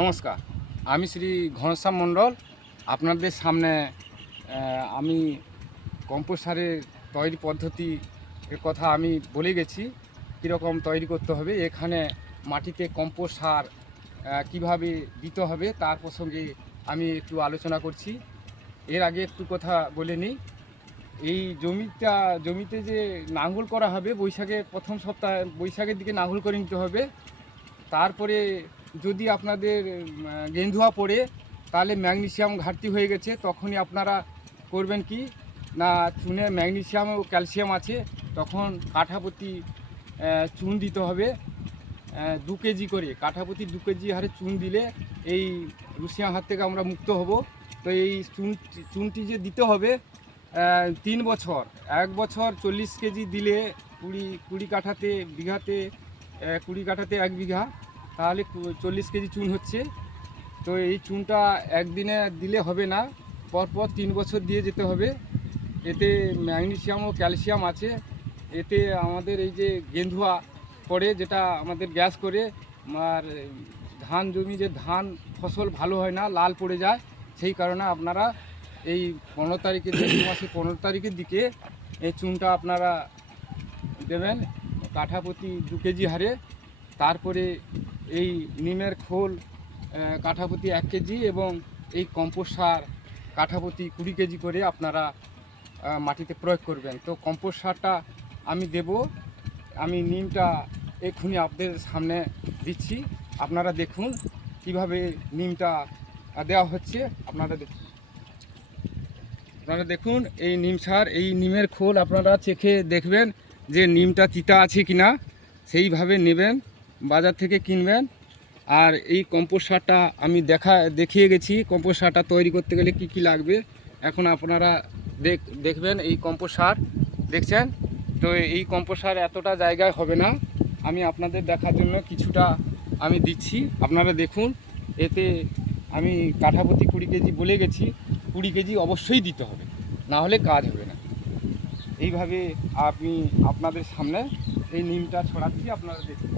নমস্কার, আমি শ্রী ঘনশ্যাম মণ্ডল। আপনাদের সামনে আমি কম্পোস্ট সারের তৈরি পদ্ধতি এর কথা আমি বলে গেছি, কীরকম তৈরি করতে হবে। এখানে মাটিতে কম্পোস্ট সার কীভাবে দিতে হবে তার প্রসঙ্গে আমি একটু আলোচনা করছি। এর আগে একটু কথা বলে নিই। এই জমিতে যে নাঙ্গল করা হবে প্রথম সপ্তাহে বৈশাখের দিকে নাঙ্গল করে নিতে হবে। তারপরে যদি আপনাদের গেঁধুয়া পড়ে তাহলে ম্যাগনেসিয়াম ঘাটতি হয়ে গেছে, তখনই আপনারা করবেন কি না, চুনে ম্যাগনেসিয়াম ও ক্যালসিয়াম আছে, তখন কাঠাপ্রতি চুন দিতে হবে 2 কেজি করে। কাঠাপ্রতি 2 কেজি হারে চুন দিলে এই রুশিয়ার হাত থেকে আমরা মুক্ত হব। তো এই চুনটি যে দিতে হবে 3 বছর, 1 বছর 40 কেজি দিলে 20 কাঠাতে বিঘাতে 20 কাঠাতে 1 বিঘা, তাহলে 40 কেজি চুন হচ্ছে। তো এই চুনটা একদিনে দিলে হবে না, পরপর 3 বছর দিয়ে যেতে হবে। এতে ম্যাগনেসিয়াম ও ক্যালসিয়াম আছে। এতে আমাদের এই যে গেঁধুয়া পড়ে, যেটা আমাদের গ্যাস করে, আর ধান জমি যে ধান ফসল ভালো হয় না, লাল পড়ে যায়। সেই কারণে আপনারা এই 15 তারিখে, জ্যৈষ্ঠ মাসের 15 তারিখের দিকে এই চুনটা আপনারা দেবেন কাঠাপ্রতি 2 কেজি হারে। তারপরে এই নিমের খোল কাঠাপ্রতি 1 কেজি এবং এই কম্পোস্ট সার কাঠাপ্রতি 20 কেজি করে আপনারা মাটিতে প্রয়োগ করবেন। তো কম্পোস্ট সারটা আমি দেব, আমি নিমটা এক্ষুনি আপনাদের সামনে দিচ্ছি। আপনারা দেখুন কিভাবে নিমটা দেওয়া হচ্ছে। আপনারা দেখুন এই নিম সার, এই নিমের খোল আপনারা চেখে দেখবেন যে নিমটা তিতা আছে কি না, সেইভাবে নেবেন, বাজার থেকে কিনবেন। আর এই কম্পোস্ট সারটা আমি দেখিয়ে গেছি কম্পোস্ট সারটা তৈরি করতে গেলে কি কি লাগবে। এখন আপনারা দেখবেন এই কম্পোস্ট সার দেখছেন। তো এই কম্পোস্ট সার এতটা জায়গায় হবে না, আমি আপনাদের দেখার জন্য কিছুটা আমি দিচ্ছি। আপনারা দেখুন, এতে আমি কাঠাপ্রতি 20 কেজি বলে গেছি, 20 কেজি অবশ্যই দিতে হবে, না হলে কাজ হবে না। এইভাবে আমি আপনাদের সামনে এই নিমটা ছড়াচ্ছি, আপনারা দেখুন।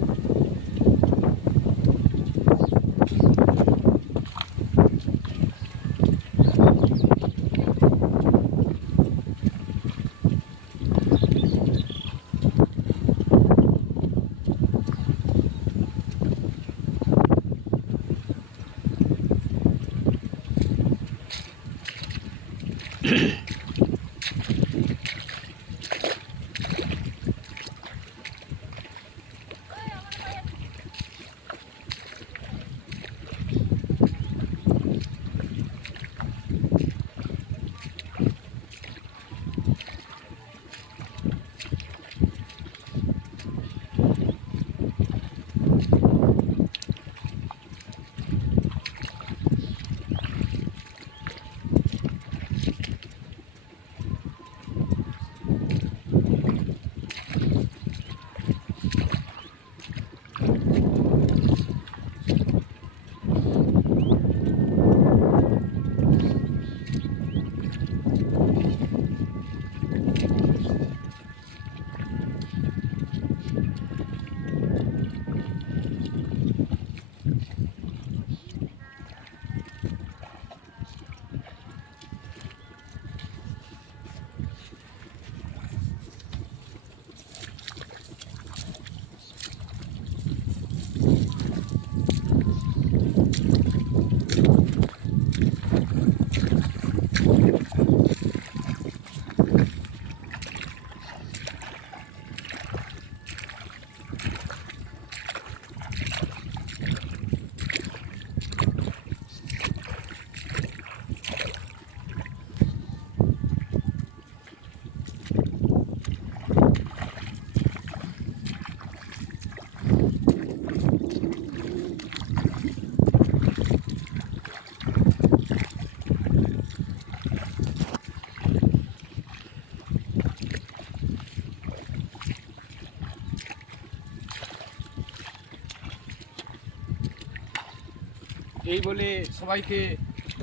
এই বলে সবাইকে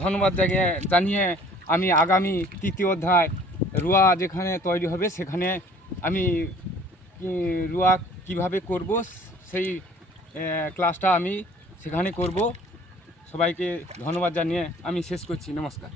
ধন্যবাদ জানিয়ে আমি আগামী 3য় অধ্যায় রুয়া যেখানে তৈরি হবে সেখানে আমি রুয়া কিভাবে করব সেই ক্লাসটা আমি সেখানে করব। সবাইকে ধন্যবাদ জানিয়ে আমি শেষ করছি। নমস্কার।